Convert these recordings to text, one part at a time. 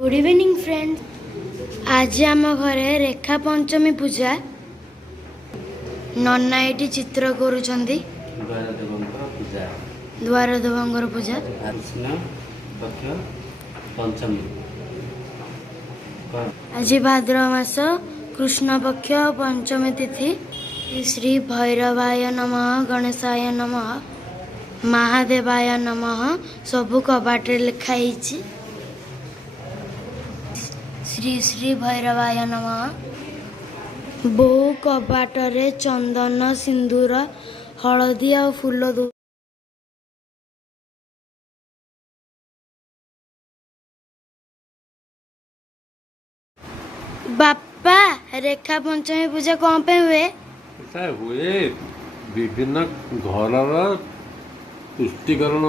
Good evening friends. आज आम घरे रेखा पंचमी पूजा। नन्ना ये चित्र करुँच द्वार देवंकर पूजा। आज भाद्रव मास कृष्ण पक्ष पंचमी तिथि। श्री भैरवाय नमः, गणेशाय नमः, महादेवाय नमः सबु कबाटे लिखाई। श्री श्री भैरवाय नमः। बहु कबाटरे चंदन सिंदूर हलदी आ फूल दो। बापा रेखा पंचमी पूजा कौन पे हुए? हुए विभिन्न घर तुष्टिकरण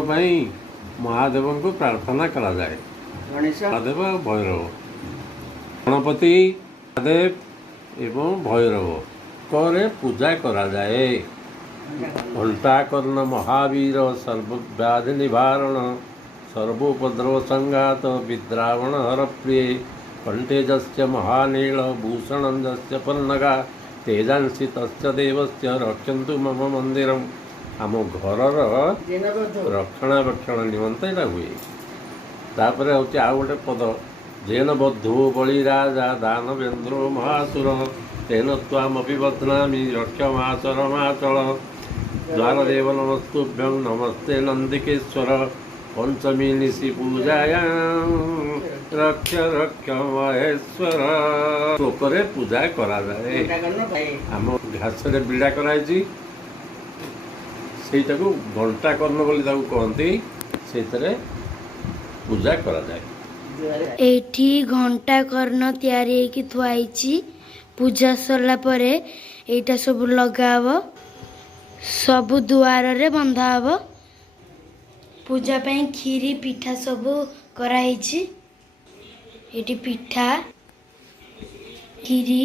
महादेव को प्रार्थना करा जाए। महादेव भैरव गणपति महादेव एवं भैरव करे पूजा करा जाए। घंटाकर्ण महावीर सर्वव्याधि निवारण सर्वोपद्रव संघात विद्रावण हर प्रिय कंटेजस्य महानील भूषणस्य पन्नगा तेजांसी तस्य देवस्य रक्षन्तु मम मंदिरम। आम घर रक्षणाबेक्षण निमंत यहाँ हुए। तापर हूँ आउ गोटे पद जेन बद्धो बलिराजा दानवेन्द्रो महासुर तेन तामपि बध्नामि रक्षमाचरमाचल। द्वारदेव नमस्तुभ्यं नमस्ते नंदिकेश्वर। पंचमी निशि पूजायां रक्ष रक्ष महेश्वर श्लोकरे पूजा करा जाए। आम घास बिड़ा कराई से घंटा कर्ण बोली कहती से पूजा करा जाए। एठी घंटा कर्ण तैयारी की थुआई। पूजा सरला परे एटा सब लगाव, सब दुआर रे बंधा हब। पूजा ପାଇଁ खीरी पिठा सब कराई। एटी पिठा खीरी।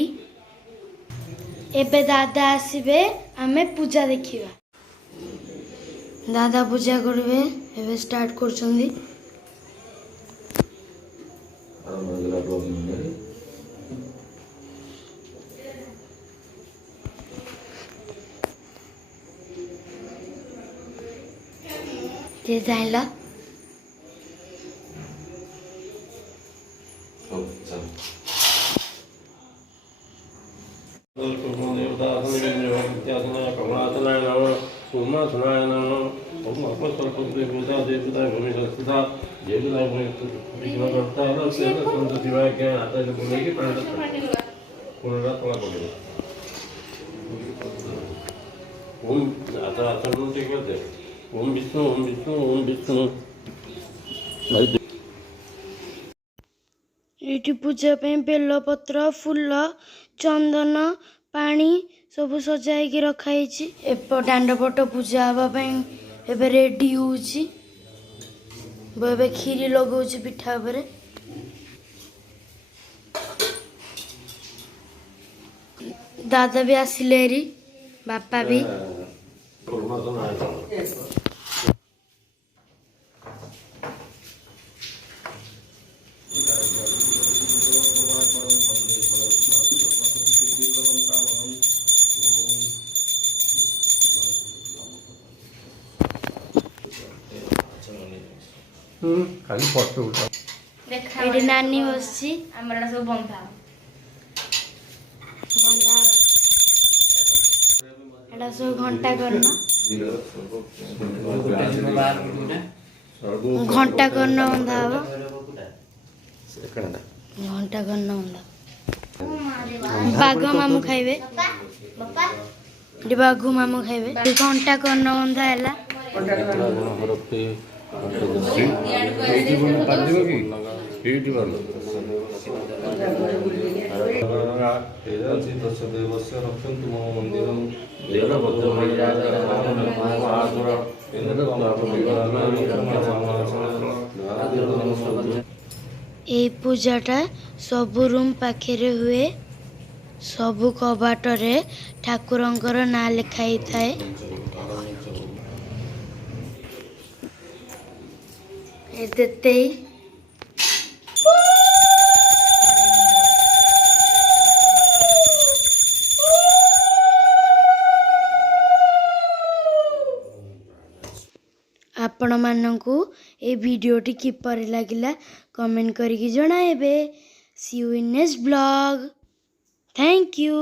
एबे दादा आसीबे, आमे पूजा देखिबा। दादा पूजा करबे एबे स्टार्ट करछंदी। जे जाइला ओम विष्णु ओम विष्णु ओम विष्णु। एठी पूजा पे बेलपत्र फूल चंदन पानी सब सजाई की रखाई। दांडपट पूजा हाँवाई एबे रेडी होउची। एबे खीरी लगाउची पिठा पर। दादा भी आसिले री, बापा भी। खाली फोटो उठा एडी नानी बसची। हमरा सब बंधा एटा सब घंटा करना। घंटा करना बंधा हबो। घंटा करना बंधा। बाघ मामू खाइबे। बाघ मामू खाइबे। घंटा करना बंधा हैला। ए पूजाटा सबु रूम पाखे हुए। सबु कबाटरे ठाकुरंकर ना लिखाई थाए। देते आपण माननकु ए वीडियोटी किपरि लागिला कमेंट करिकी जणाइबे see you in next blog thank you.